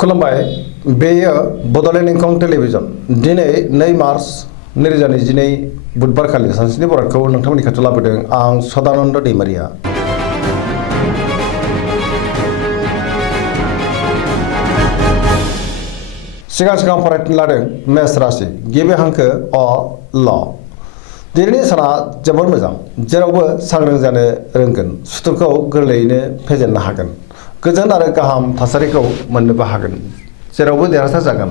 खुलुमबाय बेयो बड'लेण्ड इंखं टेलिभिजन दिनै 2 मार्च 2022 बुधबारखालि सानस्रिनि बरादखौ नोंथांमोननि खाथियाव लाबोदों आं सदानन्द दैमारिया। सिगां फरायनो लादों मेष राशि गिबि हांखो अ ल। दिनैनि साना जोबोर मोजां, जेरावबो सांग्रां जानो रोंगोन, सुथुरखौ गोरलैयैनो फेजेननो हागोन, गोजोन आरो गाहाम थासारिखौ मोननोबो हागोन, जेरावबो देरहासार जागोन।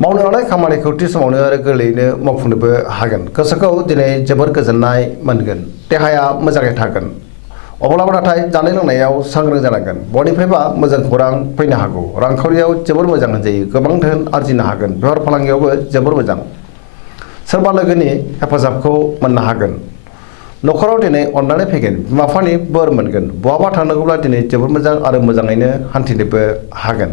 मावनो लानाय खामानिखौ थि समावनो आरो गोरलैयैनो मावफुंनोबो हागोन। गोसोखौ दिनै जोबोर गोजोननाय मोनगोन, देहाया मोजाङै थागोन। अब्लाबो नाथाय जानाय लोंनायाव सांग्रां जानांगोन। बयनिफ्रायबा मोजां खौरां फैनो हागौ। रांखावरियाव जोबोर मोजां होनजायो, गोबां धोन आरजिनो हागोन। बेफार फालांगियावबो जोबोर मोजां, सोरबा लोगोनि हेफाजाबखौ मोननो हागोन। न'खराव दिनै अननानै फैगोन, बिमा बिफानि बोर मोनगोन। बहाबा थांनांगौब्ला दिनै जोबोर मोजां आरो मोजाङैनो हान्थिनोबो हागोन।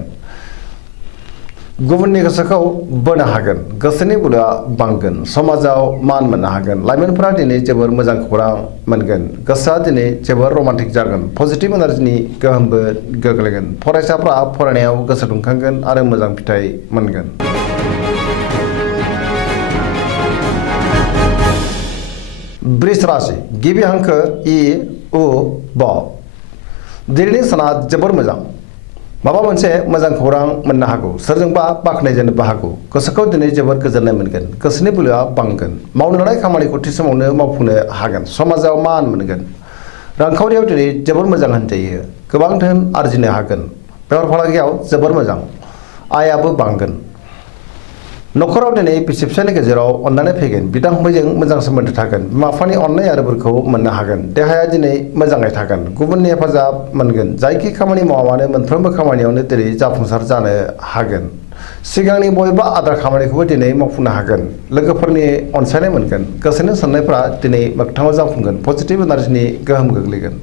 गुबुननि गोसोखौ बोनो हागोन, गोसोनि बोलोआ बांगोन, समाजाव मान मोननो हागोन। लाइमोनफोरा दिनै जोबोर मोजां खौरां मोनगोन, गोसोआ दिनै जोबोर रमान्टिक जागोन, पजिटिभ एनार्जिनि गोहोमबो गोग्लैगोन। फरायसाफ्रा फरायनायाव गोसो दुंखांगोन आरो मोजां फिथाइ मोनगोन। वृष राशि गिबि हांखो इ उ ब। दिनैनि साना जोबोर मोजां, माबा मोनसे मोजां खौरां मोननो हागौ, सोरजोंबा बाख्नायजानोबो हागौ। गोसोखौ दिनै जोबोर गोजोननाय मोनगोन, गोसोनि बोलोआ बांगोन। मावनो लानाय खामानिखौ थि समावनो मावफुंनो हागोन, समाजाव मान मोनगोन। रांखावरियाव दिनै जोबोर मोजां होनजायो, गोबां धोन आरजिनो हागोन। बेफार फालांगियाव जोबोर मोजां, आयाबो बांगोन। न'खराव दिनै बिसि फिसायनि गेजेराव अननानै फैगोन, बिदा फंबायजों मोजां सोमोन्दो थागोन, बिमा बिफानि अननाय आरो बोरखौ मोननो हागोन। देहाया दिनै मोजाङै थागोन, गुबुननि हेफाजाब मोनगोन। जायखि खामानि मावा मानो मोनफ्रोमबो खामानियावनो दिनै जाफुंसार जानो हागोन। सिगांनि बबेबा आद्रा खामानिखौबो दिनै मावफुंनो हागोन। लोगोफोरनि अनसायनाय मोनगोन, गोसोनि साननायफ्रा दिनै मोगथाङाव जाफुंगोन, पजिटिभ एनार्जिनि गोहोम गोग्लैगोन।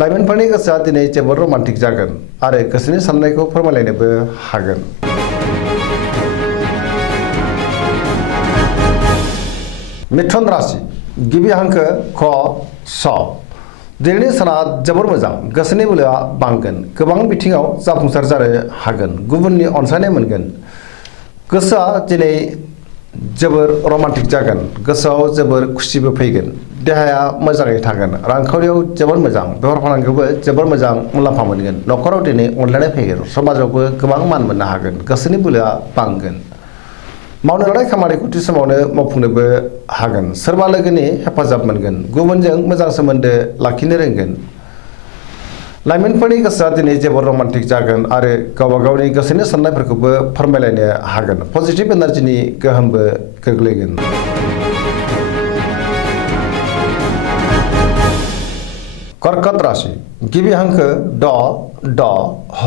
लाइमोनफोरनि गोसोआ दिनै जोबोर रमान्टिक जागोन आरो गोसोनि साननायखौ फोरमायलायनोबो हागोन। मिथुन राशि गिबि हांखो ख स। दिनैनि साना जोबोर मोजां, गोसोनि बोलोआ बांगोन, गोबां बिथिङाव जाफुंसार जानो हागोन, गुबुननि अनसायनाय मोनगोन। गोसोआ दिनै जोबोर रमान्टिक जागोन, गोसोआव जोबोर खुसिबो फैगोन, देहाया मोजाङै थागोन। रांखावरियाव जोबोर मोजां, बेफार फालांगियावबो जोबोर मोजां मुलाम्फा मोनगोन। न'खराव दिनै अनलायनाय फैगोन, समाजावबो गोबां मान मोननो हागोन, गोसोनि बोलोआ बांगोन। मावनो लानाय खामानिखौ थि समावनो मावफुंनोबो हागोन, सोरबा लोगोनि हेफाजाब मोनगोन, गुबुनजों मोजां सोमोन्दो लाखिनो रोंगोन। लाइमोनफोरनि गोसोआ दिनै जोबोर रमान्टिक जागोन आरो गावबा गावनि गोसोनि साननायफोरखौबो फोरमायलायनो हागोन, पजिटिभ एनार्जिनि गोहोमबो गोग्लैगोन। कर्कट राशि गिबि हांखो ड ड ह।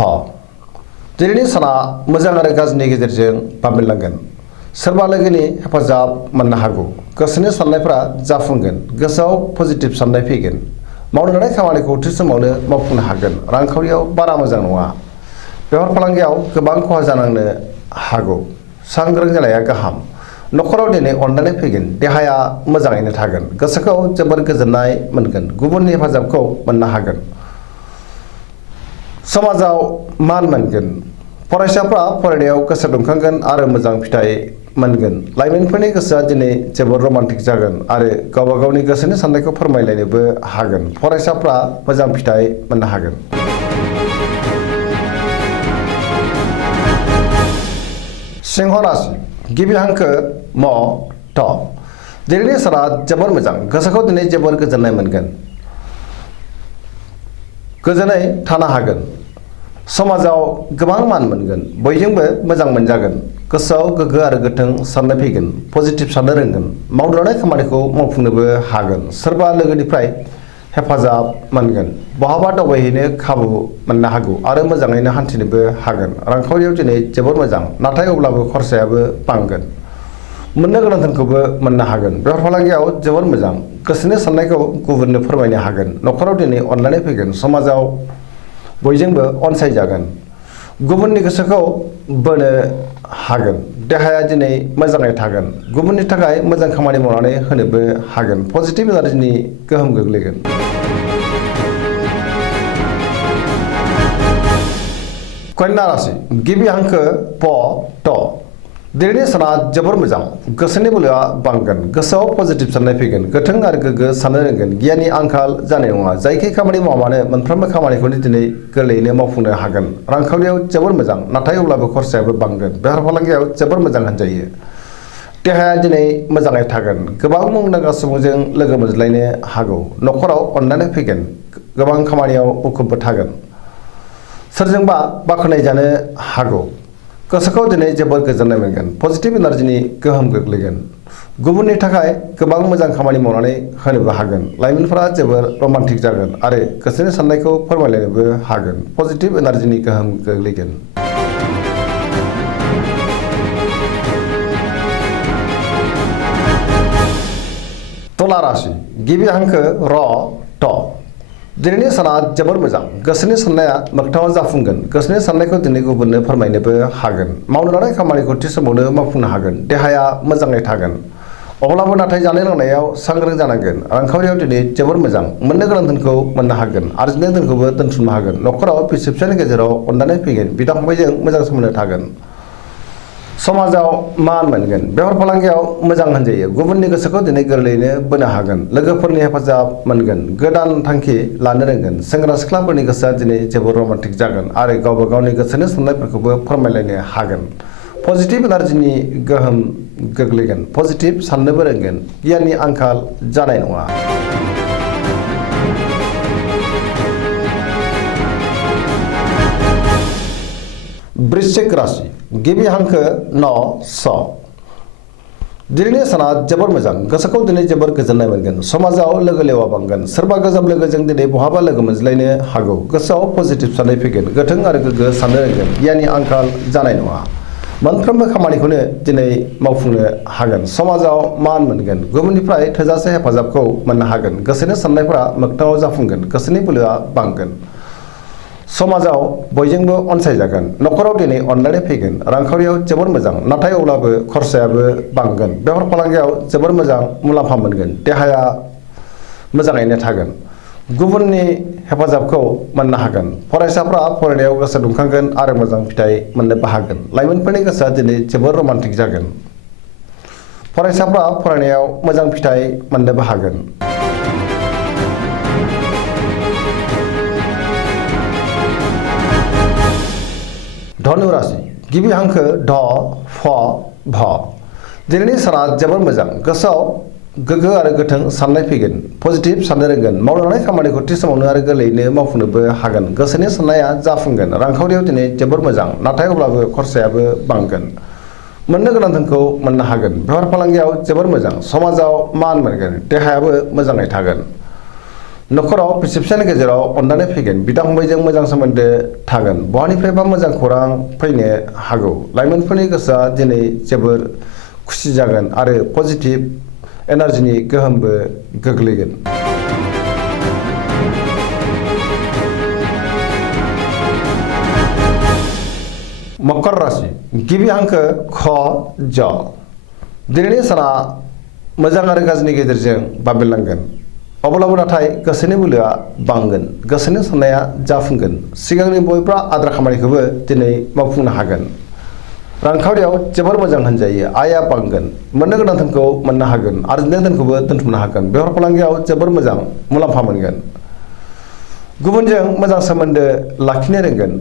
दिनैनि साना मोजां आरो गाज्रिनि गेजेरजों बाबेनलांगोन। सोरबा लोगोनि हेफाजाब मोननो हागौ, गोसोनि साननायफ्रा जाफुंगोन, गोसोआव पजिटिभ साननाय फैगोन। मावनो लानाय खामानिखौ थि समावनो मावफुंनो हागोन। रांखावरियाव बारा मोजां नङा, बेफार फालांगियाव गोबां खहा जानांनो हागौ, सांग्रां जानाया गाहाम। न'खराव दिनै अननानै फैगोन, देहाया मोजाङैनो थागोन, गोसोखौ जोबोर गोजोननाय मोनगोन, गुबुननि हेफाजाबखौ मोननो हागोन। समाजाव मान मोनगोन, फरायसाफ्रा फरायनायाव गोसो दुंखांगोन आरो मोजां फिथाइ मोनगोन। लाइमोनफोरनि गोसोआ दिनै जोबोर रमान्टिक जागोन आरो गावबा गावनि गोसोनि साननायखौ फोरमायलायनोबो हागोन। फरायसाफ्रा मोजां फिथाइ मोननो हागोन। सिंह राशि गिबि हांखो म थ। दिनैनि साना जोबोर मोजां, गोसोखौ दिनै जोबोर गोजोननाय मोनगोन, गोजोनै थानो हागोन। समाजाव गोबां मान मोनगोन, बयजोंबो मोजां मोनजागोन। गोसोआव गोग्गो आरो गोथों साननाय फैगोन, पजिटिभ साननो रोंगोन। मावनो लानाय खामानिखौ मावफुंनोबो हागोन, सोरबा लोगोनिफ्राय हेफाजाब मोनगोन। बहाबा दावबायहैनो खाबु मोननो हागौ आरो मोजाङैनो हान्थिनोबो हागोन। रांखावरियाव दिनै जोबोर मोजां, नाथाय अब्लाबो खरसायाबो बांगोन। मोननो गोनां धोनखौबो मोननो हागोन। बेफार फालांगियाव जोबोर मोजां, गोसोनि साननायखौ गुबुननो फोरमायनो हागोन। न'खराव दिनै अनलायनाय फैगोन, समाजाव बयजोंबो अनसायजागोन, गुबुननि गोसोखौ बोनो हागोन। देहाया दिनै मोजाङै थागोन, गुबुननि थाखाय मोजां खामानि मावनानै होनोबो हागोन, पजिटिभ एनार्जिनि गोहोम गोग्लैगोन। कन्या राशि गिबि हांखो प ट दिनैनि साना जोबोर मोजां गोसोनि बोलोआ बांगोन गोसोआव पजिटिभ साननाय फैगोन गोथों आरो गोग्गो साननो रोंगोन गियाननि आंखाल जानाय नङा जायखि खामानि मावा मानो मोनफ्रोमबो खामानिखौनो दिनै गोरलैयैनो मावफुंनो हागोन रांखावरियाव जोबोर मोजां नाथाय अब्लाबो खरसायाबो बांगोन बेफार फालांगियाव जोबोर मोजां होनजायो देहाया दिनै मोजाङै थागोन गोबां मुंदांखा सुबुंजों लोगो मोनज्लायनो हागौ न'खराव अननानै फैगोन गोबां खामानियाव मुखुबबो थागोन सोरजोंबा बाख्नाय जानो हागौ गोसोखौ दिनै जोबोर गोजोननाय मोनगोन पजिटिभ एनार्जिनि गोहोम गोग्लैगोन गुबुननि थाखाय गोबां मोजां खामानि मावनानै होनोबो हागोन लाइमोनफोरा जोबोर रमान्टिक जागोन आरो गोसोनि साननायखौ फोरमायलायनोबो हागोन पजिटिभ एनार्जिनि गोहोम गोग्लैगोन तुला राशि गिबि हांखो र ट दिनैनि साना जोबोर मोजां गोसोनि साननाया मोगथाङाव जाफुंगोन गोसोनि साननायखौ दिनै गुबुननो फोरमायनोबो हागोन मावनो लानाय खामानिखौ थि समावनो मावफुंनो हागोन देहाया मोजाङै थागोन अब्लाबो नाथाय जानाय लोंनायाव सांग्रां जानांगोन रांखावरियाव दिनै जोबोर मोजां मोननो गोनां धोनखौ मोननो हागोन आरजिनाय धोनखौबो दोनथुमनो हागोन न'खराव बिसि फिसायनि गेजेराव अननानै फैगोन बिदा फंबायजों मोजां सोमोन्दो थागोन समाजाव मान मोनगोन बेफार फालांगियाव मोजां होनजायो गुबुननि गोसोखौ दिनै गोरलैयैनो बोनो हागोन लोगोफोरनि हेफाजाब मोनगोन गोदान थांखि लानो रोंगोन सेंग्रा सिख्लाफोरनि गोसोआ दिनै जोबोर रमान्टिक जागोन आरो गावबा गावनि गोसोनि साननायफोरखौबो फोरमायलायनो हागोन पजिटिभ एनार्जिनि गोहोम गोग्लैगोन पजिटिभ साननोबो रोंगोन गियाननि आंखाल जानाय नङा वृश्चिक राशि गिबि हांखो न स दिनैनि साना जोबोर मोजां गोसोखौ दिनै जोबोर गोजोननाय मोनगोन समाजाव लोगो लेवा बांगोन सोरबा गोजाम लोगोजों दिनै बहाबा लोगो मोनज्लायनो हागौ गोसोआव पजिटिभ साननाय फैगोन गोथों आरो गोग्गो साननो रोंगोन गियाननि आंखाल जानाय नङा मोनफ्रोमबो खामानिखौनो दिनै मावफुंनो हागोन समाजाव मान मोनगोन गुबुननिफ्राय थोजासे हेफाजाबखौ मोननो हागोन गोसोनि साननायफोरा मोगथाङाव जाफुंगोन गोसोनि बोलोआ बांगोन समाजाव बयजोंबो अनसायजागोन न'खराव दिनै अनलायनाय फैगोन रांखावरियाव जोबोर मोजां नाथाय अब्लाबो खरसायाबो बांगोन बेफार फालांगियाव जोबोर मोजां मुलाम्फा मोनगोन देहाया मोजाङैनो थागोन गुबुननि हेफाजाबखौ मोननो हागोन फरायसाफ्रा फरायनायाव गोसो दुंखांगोन आरो मोजां फिथाइ मोननोबो हागोन लाइमोनफोरनि गोसोआ दिनै जोबोर रमान्टिक जागोन फरायसाफ्रा फरायनायाव मोजां फिथाइ मोननोबो हागोन धनु राशि गिबि हांखो ढ फ भ दिनैनि साना जोबोर मोजां गोसोआव गोग्गो आरो गोथों साननाय फैगोन पजिटिभ साननो रोंगोन मावनो लानाय खामानिखौ थि समावनो आरो गोरलैयैनो मावफुंनोबो हागोन गोसोनि साननाया जाफुंगोन रांखावरियाव दिनै जोबोर मोजां नाथाय अब्लाबो खरसायाबो बांगोन मोननो गोनां धोनखौ मोननो हागोन बेफार फालांगियाव जोबोर मोजां समाजाव मान मोनगोन देहायाबो मोजाङै थागोन न'खराव बिसि फिसायनि गेजेराव अननानै फैगोन बिदा फंबायजों मोजां सोमोन्दो थागोन बहानिफ्रायबा मोजां खौरां फैनो हागौ लाइमोनफोरनि गोसोआ दिनै जोबोर खुसि जागोन आरो पजिटिभ एनार्जिनि गोहोमबो गोग्लैगोन मकर राशि गिबि हांखो ख ज दिनैनि साना मोजां आरो गाज्रिनि गेजेरजों बाबेरलांगोन अब्लाबो नाथाय गोसोनि बोलोआ बांगोन गोसोनि साननाया जाफुंगोन सिगांनि बयफ्रा आद्रा खामानिखौबो दिनै मावफुंनो हागोन रांखावरियाव जोबोर मोजां होनजायो आयआ बांगोन मोननो गोनां धोनखौ मोननो हागोन आरजिनाय धोनखौबो दोनथुमनो हागोन बेफार फालांगियाव जोबोर मोजां मुलाम्फा मोनगोन गुबुनजों मोजां सोमोन्दो लाखिनो रोंगोन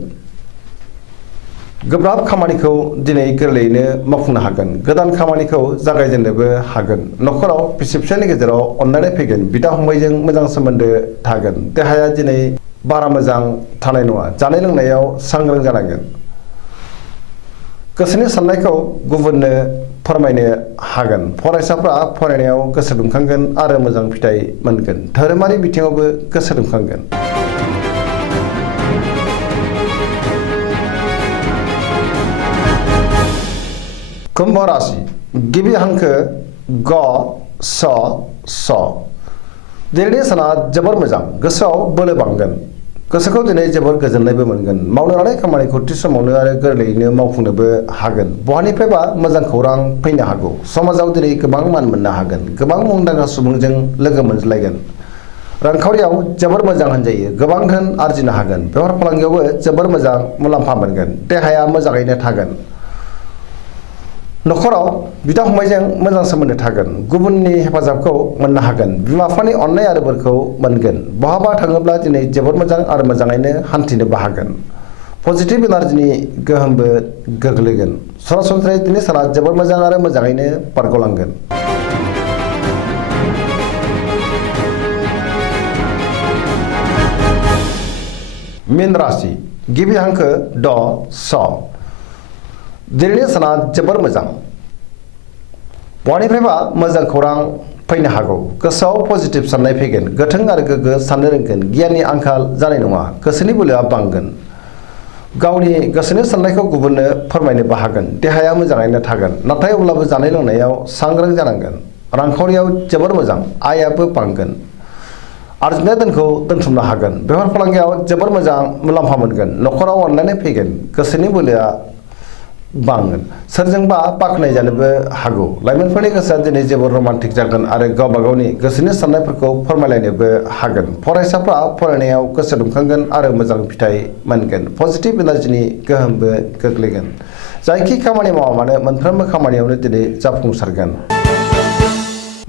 गोब्राब खामानिखौ दिनै गोरलैयैनो मावफुंनो हागोन गोदान खामानिखौ जागायजेननोबो हागोन न'खराव बिसि फिसायनि गेजेराव अनलायनाय फैगोन बिदा फंबायजों मोजां सोमोन्दो थागोन देहाया दिनै बारा मोजां थानाय नङा जानाय लोंनायाव सांग्रां जानांगोन गोसोनि साननायखौ गुबुननो फोरमायनो हागोन फरायसाफ्रा फरायनायाव गोसो दुंखांगोन आरो मोजां फिथाइ मोनगोन धोरोमारि बिथिङावबो गोसो दुंखांगोन कुंभ राशि गिबि हांखो ग स स दिनैनि साना जोबोर मोजां गोसोआव बोलो बांगोन गोसोखौ दिनै जोबोर गोजोननायबो मोनगोन मावनो लानाय खामानिखौ थि समावनो आरो गोरलैयैनो मावफुंनोबो हागोन बहानिफ्रायबा मोजां खौरां फैनो हागौ समाजाव दिनै गोबां मान मोननो हागोन गोबां मुंदांखा सुबुंजों लोगो मोनज्लायगोन रांखावरियाव जोबोर मोजां होनजायो गोबां धोन आरजिनो हागोन बेफार फालांगियावबो जोबोर मोजां मुलाम्फा मोनगोन देहाया मोजाङैनो थागोन नखराव बिदा फंबायजों मोजां सोमोन्दो थागोन गुबुननि हेफाजाबखौ मोननो हागोन बिमा बिफानि अननाय आरो बोरखौ मोनगोन बहाबा थाङोब्ला दिनै जोबोर मोजां आरो मोजाङैनो हान्थिनोबो हागोन पजिटिभ एनार्जिनि गोहोमबो गोग्लैगोन सरासनस्रायै दिनै साना जोबोर मोजां आरो मोजाङैनो बारग'लांगोन मीन राशि गिबि हांखो ड स दिनैनि साना जोबोर मोजां बहानिफ्रायबा मोजां खौरां फैनो हागौ गोसोआव पजिटिभ साननाय फैगोन गोथों आरो गोग्गो साननो रोंगोन गियाननि आंखाल जानाय नङा गोसोनि बोलोआ बांगोन गावनि गोसोनि साननायखौ गुबुननो फोरमायनोबो हागोन देहाया मोजाङैनो थागोन नाथाय अब्लाबो जानाय लोंनायाव सांग्रां जानांगोन रांखावरियाव जोबोर मोजां आयाबो बांगोन आरजिनाय धोनखौ दोनथुमनो हागोन बेफार फालांगियाव जोबोर मोजां मुलाम्फा मोनगोन नखराव अनलायनाय फैगोन गोसोनि बोलोआ बांगोन सोरजोंबा बाख्नाय जानोबो हागौ लाइमोनफोरनि गोसोआ दिनै जोबोर रमान्टिक जागोन आरो गावबा गावनि गोसोनि साननायफोरखौ फोरमायलायनोबो हागोन फरायसाफ्रा फरायनायाव गोसो दुंखांगोन आरो मोजां फिथाइ मोनगोन पजिटिभ एनार्जिनि गोहोमबो गोग्लैगोन जायखि खामानि मावा मानो मोनफ्रोमबो खामानियावनो दिनै जाफुंसारगोन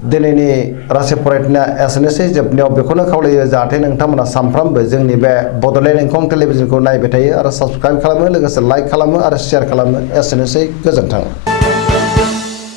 दिनैनि राशि फरायनाया एसेनोसै जोबनायाव बेखौनो खावलायो जाहाथे नोंथांमोना सानफ्रामबो जोंनि बे बड'लेण्ड इंखं टेलिभिजनखौ नायबाय थायो आरो साबस्क्राइब खालामो लोगोसे लाइक खालामो आरो शेयार खालामो एसेनोसै गोजोन्थों